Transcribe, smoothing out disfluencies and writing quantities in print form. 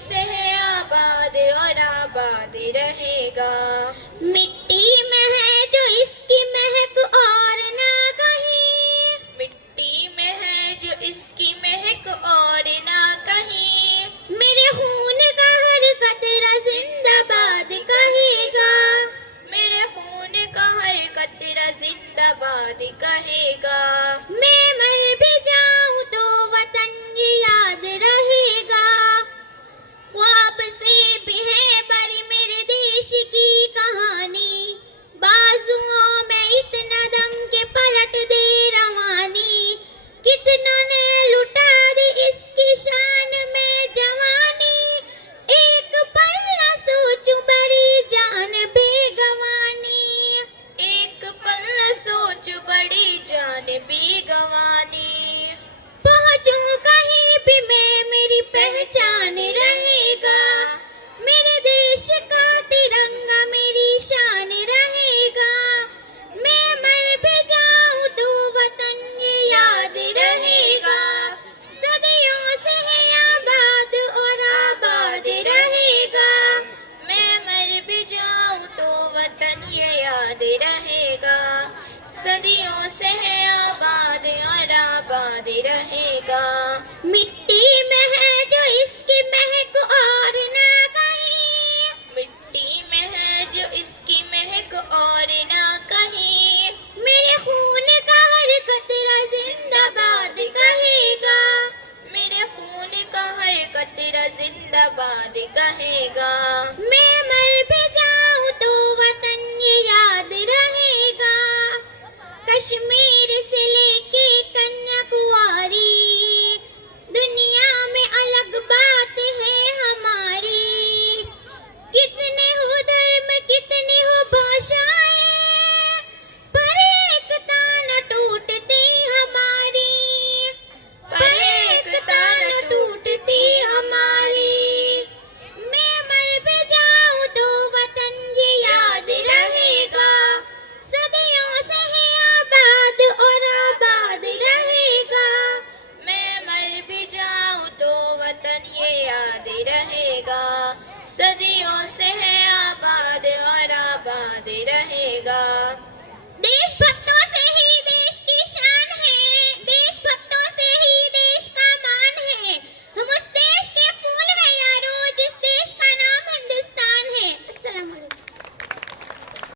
से है आबाद और आबाद रहेगा। मिट्टी में है जो इसकी महक और ना कहीं, मिट्टी में है जो इसकी महक और ना कहीं। मेरे खून का हर कतरा जिंदाबाद कहेगा, मेरे खून का हर कतरा जिंदाबाद कहेगा। मैं मर भी जाऊं तो वतन ये याद रहेगा। वो आपसे भी है बड़ी मेरे देश की कहानी, बाजुओं में इतना दम के पलट दे रवानी, कितनों ने लुटा दी इसकी शान में जवानी, एक पल न सोचूं बड़ी जान बेगवानी, एक पल न सोच बड़ी जान भी गंवानी। पहुंचूं कहीं भी मैं मेरी पहचान रहेगा, मेरे देश का तिरंगा मेरी शान रहेगा, मैं मर भी जाऊं तो वतन ये याद रहेगा, सदियों से है आबाद और आबाद रहेगा, मैं मर भी जाऊं तो वतन ये याद रहेगा। सदियों से है आबाद और आबाद रहेगा। मिट्टी में है जो इसकी महक और ना कहीं, मिट्टी में है जो इसकी महक और ना कहीं। मेरे खून का हर कतरा जिंदाबाद कहेगा, मेरे खून का हर कतरा जिंदाबाद कहेगा।